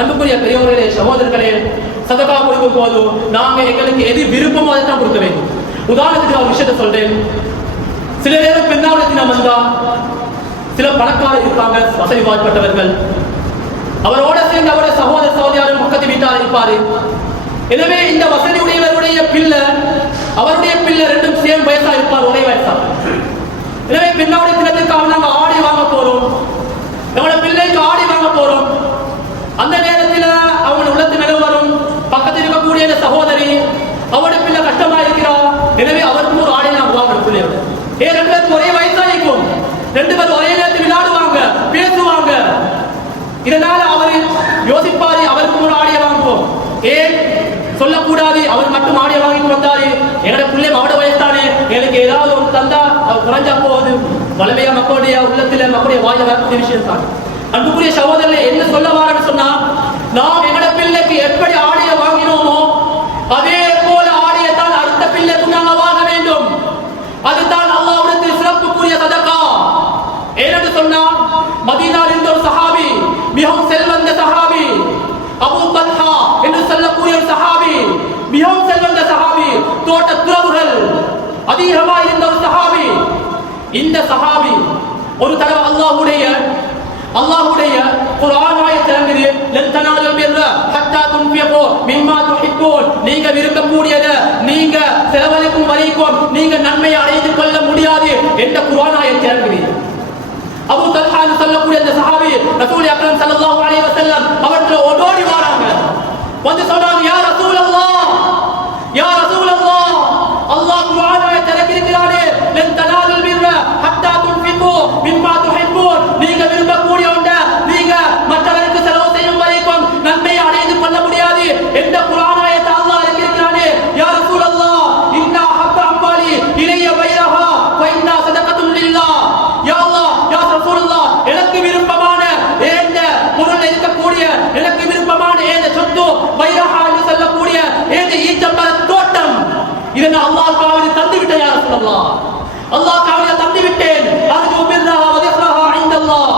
அன்புக்குரிய பெரியவர்களே, சகோதரர்களே, சதகா கொடுக்கும் போது நாங்க எங்களுக்கு எது விருப்பமோ அதை தான் கொடுக்க வேண்டும். உதாரணத்துக்கு ஒரு விஷயத்த சொல்றேன். சில நேரம் பெண்ணாவது தினம் வந்தா சில பணக்காரர் இருப்பாங்க, வசதி வாய்ப்பட்டவர்கள், அவரோட சேர்ந்து அவருடைய சகோதர சகோதரியாரும் பக்கத்து வீட்டார் இருப்பாரு. எனவே இந்த வசதி உடையவருடைய பிள்ளை அவருடைய பிள்ளை ரெண்டும் சேம் வயசா இருப்பார், ஒரே வயசா. எனவே பெண்ணாவுடைய தினத்துக்காக நாங்கள் ஆடை வாங்க போறோம், நம்மளோட பிள்ளைக்கு ஆடை வாங்க போறோம். அந்த நேரத்தில் அவங்க உள்ளத்து நிலவு வரும், பக்கத்தில் இருக்கக்கூடிய சகோதரி அவருடைய பிள்ளை கஷ்டமா இருக்கிறா, எனவே அவருக்கும் ஒரு ஆடை நாங்கள் வாங்கணும். பிள்ளையோட ரெண்டு பேருக்கு ஒரே வயசா இருக்கும், ரெண்டு பேரும் ஒரே நேரத்தில் விளையாடுவாங்க, பேசுவாங்க. இதனால அவர் யோசிப்பாரு, அவருக்கு ஒரு ஆடையை வாங்குவோம். ஏன் சொல்லக்கூடாது, அவர் மட்டும் ஆடையை வாங்கிட்டு வந்தாரு, எங்களோட பிள்ளை அவட வயசானே, எனக்கு ஏதாவது ஒன்று தந்தா அவர் குறைஞ்சா போகுது. வளமையா மக்களுடைய உள்ளத்துல மக்களுடைய வாயில வரக்கூடிய விஷயம் தான். அன்புக்குரிய சகோதரர்களே, என்ன சொல்ல வாரன்னு சொன்னா, நாம் எங்களோட பிள்ளைக்கு எப்படி ஆடையை வாங்கினோமோ அதே போல ஆடையை தான் அடுத்த பிள்ளைக்கு நாங்கள் வாங்க வேண்டும். அதுதான் அல்லாஹ்வுடைய சிறப்புக்குரிய சதகா. ஏனென்று சொன்னா, மதீனாவில் இருந்த ஒரு சஹாபி, மிகவும் செல்வந்த சஹாபி, அபூ தல்ஹா என்று சொல்லக்கூடிய ஒரு சஹாபி, மிகவும் செல்வந்த சஹாபி, தோட்ட துறவுகள் அதிகமாக இருந்த ஒரு சஹாபி. இந்த சஹாபி ஒரு தடவை அல்லாஹ்வுடைய குர்ஆன் ஆயத் இறங்குது, லன் தனாலுல் பிர்ர ஹத்தா துன்ஃபிகு மிம்மா துஹிப்பூன், நீங்க விரும்பக்கூடியதை நீங்க செலவழிக்கும் வரைக்கும் நீங்க நன்மையை அடைந்து கொள்ள முடியாது என்ற குர்ஆன் ஆயத் இறங்குது. அபூ தல்ஹா சொல்லக்கூடிய அந்த சஹாபி ரசூல் அக்ரம் ஸல்லல்லாஹு அலைஹி வஸல்லம் அவர்கள் ஓடோடி வராங்க, வந்து சொல்றாங்க, யா ரசூலல்லாஹ், யா ரசூலல்லாஹ், அல்லாஹ் குர்ஆன் ஆயத் இறக்கியிருக்கிறானே, லன் தனாலுல் பிர்ர ஹத்தா துன்ஃபிகு மிம்மா துஹிப்பூன், நீங்க விரும்பக்கூடிய ஒன்றை நீங்க மற்றவருக்கு செலவு செய்யும் வரைக்கும் நன்மையை அடைந்து கொள்ள முடியாது என்ற குர்ஆன் ஆயத்தை அல்லாஹ் இறக்கியிருக்கிறானே, யா ரசூலல்லாஹ், இன்னா ஹக்க அம்வாலி இலைய பைரஹா வ இன்னா சதகத்துன் லில்லாஹ், யா அல்லாஹ், யா ரசூலல்லாஹ், எனக்கு விருப்பமான ஏந்த பொருள் இருக்கக்கூடிய, எனக்கு விருப்பமான ஏந்த சொத்து பைரஹா என்று சொல்லக்கூடிய ஏந்த ஈச்சம்பர தோட்டம், இதை நான் அல்லாஹ்வுக்கு தந்து விட்டேன். யா ரசூலல்லாஹ், அல்லாஹ்வுக்கு தந்து விட்டேன். அது உபிர்ரஹா வ திக்ரஹா இன்தல்லாஹ்,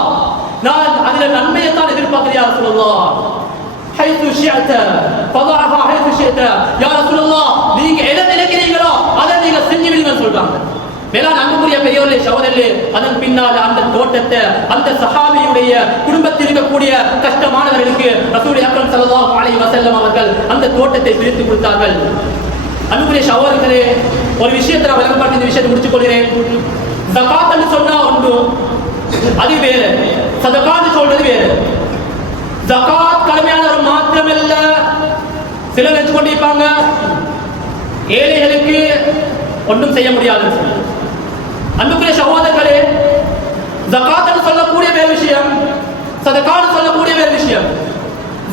நான் அதில் நன்மையை தான் எதிர்பார்க்கிறேன். யா ரசூலல்லாஹ், ஹைது ஷிஅத ஃபதஹா ஹைது ஷிஅத, யா ரசூலல்லாஹ், நீங்க எதை நினைக்கிறீங்களோ அதை நீங்க செஞ்சு விடுங்கன்னு சொல்றாங்க. மேலான அன்புக்குரிய பெரியவர்களே, சகோதரர்களே, அதன் பின்னால் அந்த தோட்டத்தை அந்த சஹாபியுடைய குடும்பத்தில் இருக்கக்கூடிய கஷ்டமானவர்களுக்கு ரசூல் அக்ரம் ஸல்லல்லாஹு அலைஹி வஸல்லம் அவர்கள் அந்த தோட்டத்தை பிரித்து கொடுத்தார்கள். அன்புக்குரிய சகோதரர்களே, ஒரு விஷயத்தை நான் விளங்கப்பட்ட இந்த விஷயத்தை முடிச்சுக் கொள்கிறேன். ஜகாத் என்று சொன்னா ஒன்று, அது வேறு, சதகாத் சொல்றது வேறு. ஜகாத் கடமையானவர் மாத்திரமல்ல, சிலர் நினைச்சு கொண்டிருப்பாங்க ஏழைகளுக்கு ஒன்றும் செய்ய முடியாது. அன்புக்குரிய சகோதரர்களே, ஜகாத் என்று சொல்லக்கூடிய வேறு விஷயம், சதகாத் சொல்லக்கூடிய வேறு விஷயம்.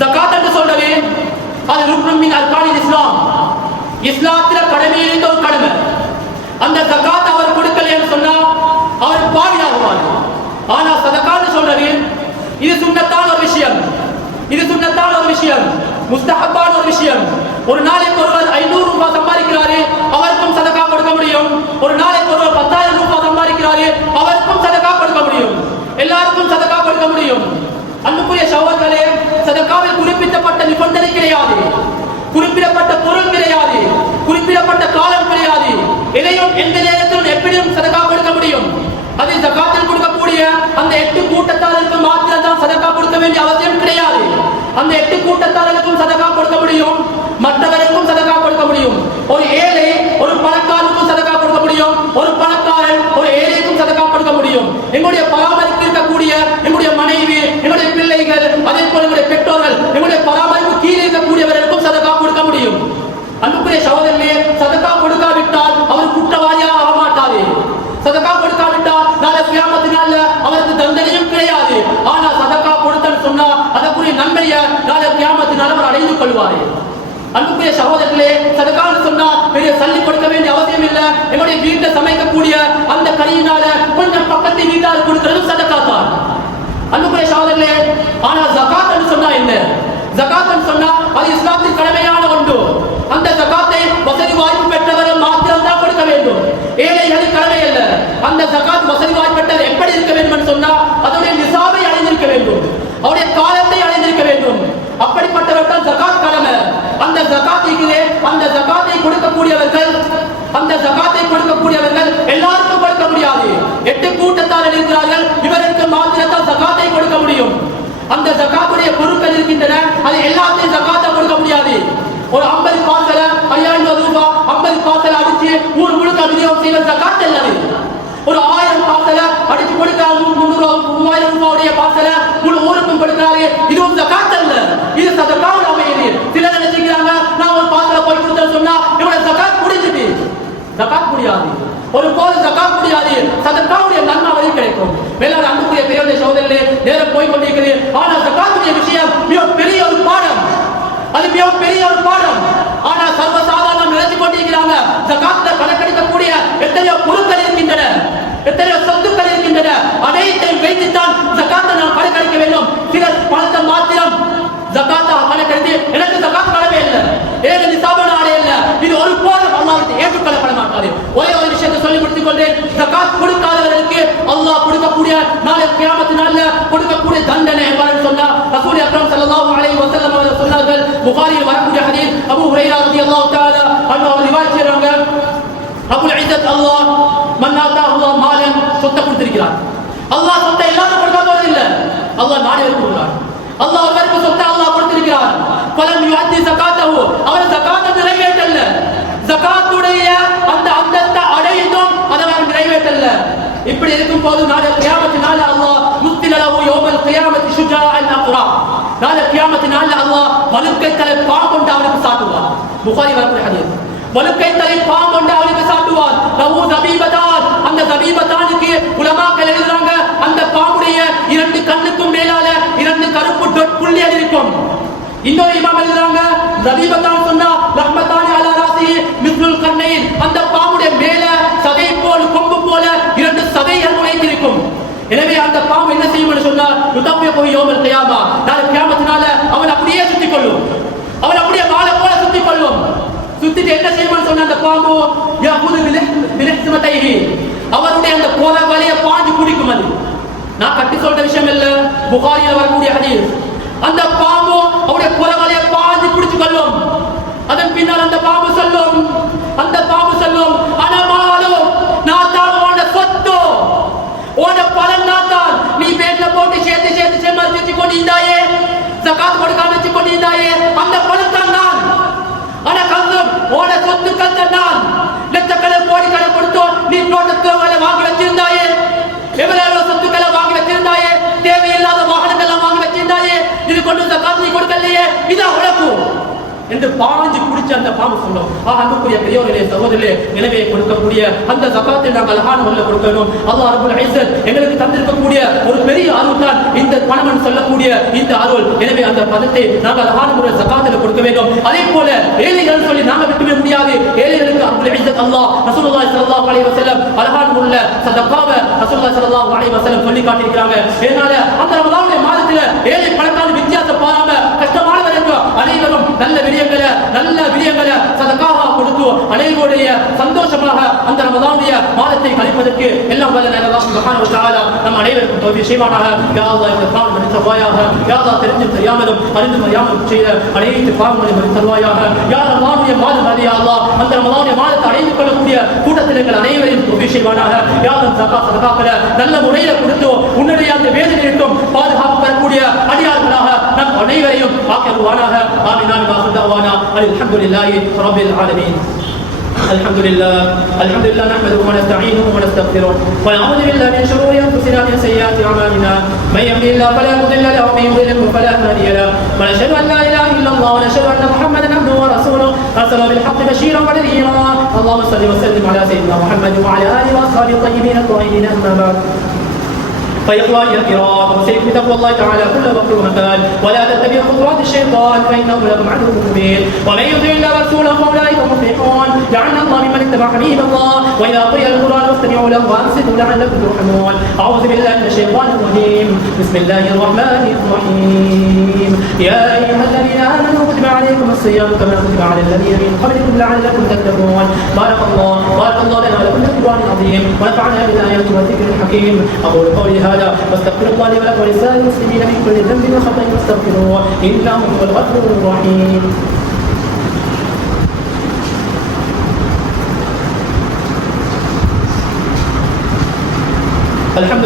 ஜகாத் என்று சொல்றது அது ருக்னும் மின் அர்கானில் இஸ்லாம், இஸ்லாத்தில் கடமையிலிருந்து ஒரு கடமை. அந்த ஜகாத் அவர் கொடுக்கலைன்னு சொன்னா அவர் பாவியாகுவார். ஆனா சதகாத் சொல்றது இது சுன்னத்தான ஒரு விஷயம், இது சுன்னத்தான ஒரு விஷயம், முஸ்தஹப்பான ஒரு விஷயம். ஒரு நாளைக்கு ஒருவர் 500 ரூபாய் சம்பாதிக்கிறாரு, அவருக்கும் சதகா கொடுக்க முடியும். ஒரு நாளைக்கு ஒருவர் 10,000 ரூபாய் சம்பாதிக்கிறாரு, அவருக்கும் சதகா கொடுக்க முடியும். எல்லாருக்கும் சதகா கொடுக்க முடியும். அன்புக்குரிய சகோதரர்களே, சதகாவில் குறிப்பிடப்பட்ட நிபந்தனை கிடையாது, குறிப்பிடப்பட்ட பொருள் கிடையாது, குறிப்பிடப்பட்ட காலம் கிடையாது. எதையும் எந்த நேரத்திலும் எப்படியும் சதகா கொடுக்க முடியும். அது ஜகாத்தில் கொடுக்கக்கூடிய அந்த 8 கூட்டத்தாருக்கு மாத்திரம் தான் சதகா கொடுக்க வேண்டிய அவசியம் கிடையாது. அந்த 8 கூட்டத்தாருக்கும் சதகா கொடுக்க முடியும், மற்றவருக்கும் சதகா கொடுக்க முடியும். ஒரு ஏழை ஒரு பணக்காரனுக்கும் சதகா கொடுக்க முடியும், ஒரு பணக்காரன் ஒரு ஏழைக்கும் சதகா கொடுக்க முடியும். எங்களுடைய பராமரிப்பு இருக்கக்கூடிய எங்களுடைய மனைவி, எங்களுடைய பிள்ளைகள், அதே போல எங்களுடைய பெற்றோர்கள், எங்களுடைய பராமரிப்பு கீழே இருக்கக்கூடியவர்களுக்கும் சதகா கொடுக்க முடியும். அன்புக்குரிய சகோதரர்களே, சதகா கொடுக்காவிட்டால் அவர் குற்றவாளியாக ஆக மாட்டாரு. சதகா கொடுக்காவிட்டால் நாளை கியாமத் நாள்ல அவருக்கு தண்டனையும் கிடையாது. ஆனா சதகா கொடுத்தன்னு சொன்னா அதற்குரிய நன்மையை நாளை கியாமத் நாள் அவர் அடைந்து கொள்வாரு. அன்புக்குரிய சகோதரர்களே, சதகான்னு சொன்னா பெரிய சல்லி கொடுக்க வேண்டிய அவசியம் இல்லை. எங்களுடைய வீட்டை சமைக்கக்கூடிய அந்த கனியினால கொஞ்சம் பக்கத்து வீட்டால் கொடுக்கிறதும் சதகா தான். அன்புக்குரிய சகோதரர்களே, ஆனா ஜகாத் என்று சொன்னா என்ன? ஜகாத் என்று சொன்னா அது இஸ்லாத்தின் கடமையான ஒன்று. அந்த ஜகாத்தை வசதி வாய்ப்பு பெற்றவர்கள் மாத்திரம் தான் கொடுக்க வேண்டும், ஏழைகளுக்கு கடமை அல்ல. அந்த ஜகாத் வசதி வாய்ப்பு பெற்றவர் எப்படி இருக்க வேண்டும் என்று சொன்னா அதோடைய நிசாபை அடைந்திருக்க வேண்டும், அவருடைய காலத்தை அடைந்திருக்க வேண்டும். ஜகாத்தை கொடுக்கக்கூடியவர்கள் எல்லாருக்கும் கொடுக்க முடியாது. 8 கூட்டத்தார் இருக்கிறார்கள், இவருக்கு மாத்திரத்தான் ஜகாத்தை கொடுக்க முடியும். அந்த ஜகாத்துடைய பொருட்கள் இருக்கின்றன, அது எல்லாத்தையும் ஜகாத்தை கொடுக்க முடியாது. ஒரு 50 காசுல 5000 ரூபாய் 50 காசுல அடிச்சு ஊர் முழுக்க விநியோகம் செய்வது ஜகாத் அல்லது. ஒரு 1000 காசுல அடிச்சு கொடுக்கிறார், 300 3000 ரூபாயுடைய காசுல முழு ஊருக்கும் கொடுக்கிறாரு, இதுவும் ஜகாத் அல்ல, இது சதகாவுல் அமையுது. சிலர் நினைச்சுக்கிறாங்க நான் ஒரு காசுல போய் கொடுத்தேன்னு சொன்னா இவனுடைய ஜகாத் முடிஞ்சுது. ஜகாத் முடியாது, ஒரு போது ஜகாத் முடியாது, சதகாவுடைய நன்மை வரை கிடைக்கும். மேலான அன்புக்குரிய பெரியவருடைய சகோதரர்களே, நேரம் போய் கொண்டிருக்கிறது. ஆனால் ஜகாத்துடைய விஷயம் மிக பெரிய ஒரு பாடம், அது மிக பெரிய ஒரு பாடம். ஆனா சர்வசாதாரணம் நினைச்சு கொண்டிருக்கிறாங்க. ஜகாத்தை கணக்கெடுக்கக்கூடிய எத்தனையோ பொருட்கள் இருக்கின்றன, எத்தனையோ சொத்துக்கள் இருக்கின்றன, அனைத்தையும் வைத்துத்தான் ஜகாத்தை நாம் கணக்கெடுக்க வேண்டும். சிலர் பணத்தை மாத்திரம் ஜகாத்தா கணக்கெடுத்து எனக்கு ஜகாத் கடமை இல்லை, ஏழு நிசாபான ஆடை இல்லை, இது ஒரு போதும் அல்லாஹ்வுக்கு ஏற்றுக்கொள்ளப்பட மாட்டாது. ஒரே ஒரு விஷயத்தை சொல்லி முடித்துக் கொண்டேன். ஜகாத் கொடுக்காதவர்களுக்கு அல்லாஹ் கொடுக்கக்கூடிய நாளை கியாமத் நாள்ல கொடுக்கக்கூடிய தண்டனை எவ்வாறு சொன்னார் ரசூல் அக்ரம் ஸல்லல்லாஹு அலைஹி வஸல்லம் அவர்கள் சொன்னார்கள். புகாரியில் வரக்கூடிய ஹதீஸ், அபூ ஹுரைரா রাদিয়াল্লাহு தஆலா அன்ஹு அவர் ரிவாயத் செய்றாங்க. அபுல் இஸ்ஸத் அல்லாஹ் மன் ஆதாஹு அல்லாஹ் மாலன், சொத்தை கொடுத்திருக்கிறார். அல்லாஹ் சொத்தை எல்லாரும் கொடுக்க போறதில்லை, அல்லாஹ் நாடியவருக்கு கொடுக்கிறார். அல்லாஹ் அவருக்கு சொத்தை அல்லாஹ் கொடுத்திருக்கிறார். ஃபலம் யுஅத்தி ஸகாத்தஹு, அவர் ஸகாத்தை நிறைவேற்றல, ஸகாத்துடைய அந்த அந்தத்தை அடைந்தும் அதை அவர் நிறைவேற்றல. இப்படி இருக்கும் போது நாளை கியாமத் நாள்ல அல்லாஹ் முஸ்திலஹு யௌமல் கியாமத் ஷுஜாஅன் அக்ரா, நாளை கியாமத் நாள்ல அல்லாஹ் வலுக்கை தலை பாம்பொண்டு அவருக்கு சாட்டுவார். புகாரி வரக்கூடிய ஹதீஸ், வலுக்கை தலை பாம்பொண்டு அவருக்கு சாட்டுவார். லஹு ஜபீபதான், அந்த ஜபீபதானுக்கு உலமாக்கள் எழுதுறாங்க அந்த பாம்புடைய 2 கண்ணுக்கும் மேலால 2 கருப்பு டொட் புள்ளிகள் இருக்கும். இன்னொரு இமாம் எழுதுறாங்க ஜபீபதான் சொன்னா ரஹ்மத்தானி அலா ராசி மிஸ்லுல் கர்னைன், அந்த பாம்புடைய மேல சதை போல் கொம்பு போல 2 சதைகள் முளைத்திருக்கும். எனவே அந்த பாம்பு என்ன செய்யும் சொன்னா யுதப்பிய போய் யோமல் கியாமா, நாளை கியாமத்தினால அவன் அப்படியே சுத்திக் கொள்ளும், அவன் அப்படியே வாழை போல சுத்திக் கொள்ளும். சுத்திட்டு என்ன செய்யும் சொன்ன அந்த பாம்பு யஹுது பிலிஹ்மதைஹி, அவருடைய அந்த போற வலைய பாஞ்சு குடிக்கும். அது நான் கட்டி சொல்ற விஷயம் இல்ல, புகாரியில் வரக்கூடிய ஹதீஸ். அந்த பாம்பு அவருடைய போற வலைய பாஞ்சு குடிச்சு கொள்ளும். அதன் பின்னால் அந்த பாம்பு சொல்லும், அந்த பாம்பு சொல்லும் அனமாலோ, நான் தான் உன்ன சொத்து, உன்ன பலன் நான் தான், நீ பேட்ல போட்டு சேர்த்து சேர்த்து சேமிச்சு வச்சு கொண்டிருந்தாயே, ஜகாத் கொடுக்காம வச்சு கொண்டிருந்தாயே, அந்த பலன் தான் நான். ஆனா கந்தம் உன்ன சொத்துக்கள் தான் நான், லட்சக்கணக்கில் கோடிக்கணக்கில் கொடுத்தோம், நீ தோட்டத்துகளை வாங்கி வச்சிருந்தாயே, எவ்வளவு சொத்துக்களை வாங்கி வச்சிருந்தாயே, தேவையில்லாத வாகனங்களை வாங்கி வச்சிருந்தாயே, இது கொண்டு ஜகாத் நீ கொடுக்கலையே, இதான் உழைப்பு என்று பாஞ்சு குடிச்சு அந்த பாம்பு சொல்லும். அன்புக்குரிய பெரியோர்களே சகோதரர்களே, எனவே கொடுக்கக்கூடிய அந்த ஜகாத்தை நாங்கள் அழகான முறையில் கொடுக்கணும். அல்லாஹ் ரப்பல் இஸ்ஸத் எங்களுக்கு தந்திருக்கக்கூடிய ஒரு பெரிய அருள் தான் இந்த பணம் சொல்லக்கூடிய இந்த அருள். எனவே அந்த பணத்தை நாங்கள் அழகான முறையில் ஜகாத்தில் கொடுக்க வேண்டும். அதே போல ஏழைகள் சொல்லி நாங்கள் விட்டுவிட முடியாது. ஏழைகளுக்கு ரப்பல் இஸ்ஸத் அல்லாஹ் ரசூலுல்லாஹி ஸல்லல்லாஹு அலைஹி வஸல்லம் அழகான முறையில் சதகாவை ரசூலுல்லாஹி ஸல்லல்லாஹு அலைஹி வஸல்லம் சொல்லி காட்டியிருக்கிறாங்க. ஏனால அந்த ரமலானுடைய மாதத்தில் ஏழை பணக்கான வித்தியாசம் பாராம கஷ்டமானவருக்கு அனைவரும் நல்ல விடயங்களை சதகாவா கொடுத்து அனைவருடைய சந்தோஷமாக அந்த ரமலானுடைய மாதத்தை கழிப்பதற்கு எல்லாம் வல்ல அல்லாஹ் சுப்ஹானஹு வ தஆலா நம் அனைவருக்கும் தௌஃபீக் செய்வானாக. யா அல்லாஹ் இந்த பாவம் மன்னித்து தருவாயாக. யா அல்லாஹ் தெரிந்தும் தெரியாமலும் அறிந்தும் அறியாமலும் செய்த அனைத்து பாவங்களையும் மன்னித்து தருவாயாக. யா ரமலானுடைய மாதம் யா அல்லாஹ் அந்த ரமலானுடைய மாதத்தை அடைந்து கொள்ளக்கூடிய கூட்டத்தில் எங்கள் அனைவரையும் தௌஃபீக் செய்வானாக. யா அல்லாஹ் சதகாக்களை நல்ல முறையில் கொடுத்து உன்னுடைய அந்த வேதனைக்கும் பாதுகாப்பு பெறக்கூடிய அடியார்களாக நம் அனைவரையும் ஆக்கிடுவானாக. ஆமீன் ஆமீன். வாசுதவானா அல்ஹம்துலில்லாஹி ரப்பில் ஆலமீன். الحمد لله نحمده ونستعينه ونستغفره ونعوذ بالله من شرور انفسنا ومن سيئات اعمالنا من يهده الله فلا مضل له ومن يضلل فلا هادي له ونشهد ان لا اله الا الله ونشهد ان محمدا عبده ورسوله ارسله بالحق بشيرا ونذيرا. اللهم صل وسلم على سيدنا محمد وعلى اله واصحابه الطيبين الطاهرين. اما بعد فيا اخواني الكرام، اوصيكم بتقوى الله تعالى كل وقت ومكان، ولا تتبعوا خطوات الشيطان فانه لكم عدو مبين، ومن يطع الله ورسوله فاولئك هم المفلحون. جعلنا الله ممن اتبع حبيب الله، واذا قرئ القران فاستمعوا له وانصتوا لعلكم ترحمون. اعوذ بالله من الشيطان الرجيم، بسم الله الرحمن الرحيم. يا ايها الذين امنوا كتب عليكم الصيام كما كتب على الذين من قبلكم لعلكم تتقون. بارك الله لنا ولكم في القران العظيم، ونفعنا بالايات والذكر الحكيم. اقول قولي هذا واستغفر الله لي ولكم ولسائر المسلمين من كل ذنب وخطأ فاستغفروه انه هو الغفور الرحيم. الحمد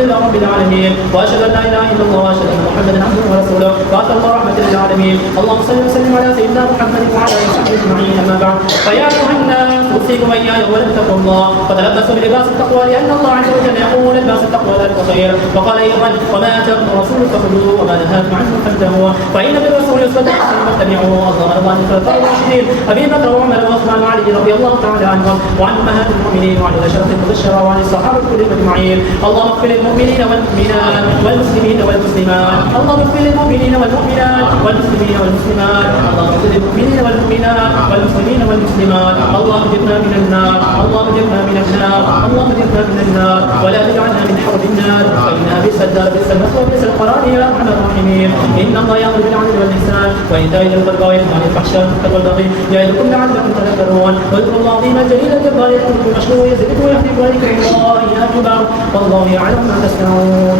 لله رب العالمين، واشهد ان لا اله الا الله واشهد ان محمدا عبده ورسوله، بعث الله رحمه للعالمين. اللهم صل وسلم على سيدنا محمد وعلى اله وصحبه اجمعين. اما بعد، فيا ايها الناس اوصيكم واياي اولا بتقوى الله، فتلبسوا بلباس التقوى لان الله عز وجل يقول لباس التقوى ذلك خير. وقال ايضا: وما اتاكم الرسول فخذوه وما نهاكم عنه فانتهوا، فان بالرسول اسوه حسنه فاتبعوه. اللهم ارض عن الخلفاء الراشدين ابي بكر وعمر وعثمان وعلي رضي الله تعالى عنهم، وعن امهات المؤمنين وعن الاشرف المبشره وعن الصحابه كلهم اجمعين. اللهم اغفر للمؤمنين والمؤمنات والمسلمين والمسلمات، اللهم اغفر للمؤمنين والمؤمنات والمسلمين والمسلمات، اللهم اغفر للمؤمنين والمؤمنات والمسلمين والمسلمات. اللهم اجرنا من النار، اللهم اجرنا من النار، اللهم اجرنا من النار، ولا تجعلنا من حرب النار، فانها بئس الدار بئس المثوى بئس القرار يا ارحم الراحمين. ان الله يامر بالعدل والاحسان وايتاء ذي القربى وينهى عن الفحشاء والمنكر والبغي يعظكم لعلكم تذكرون. واذكروا الله العظيم الجليل الجبار يذكركم ويشكره ويزدكم ويهديكم واليكم الله الى اكبر والله يعلم ما تصنعون.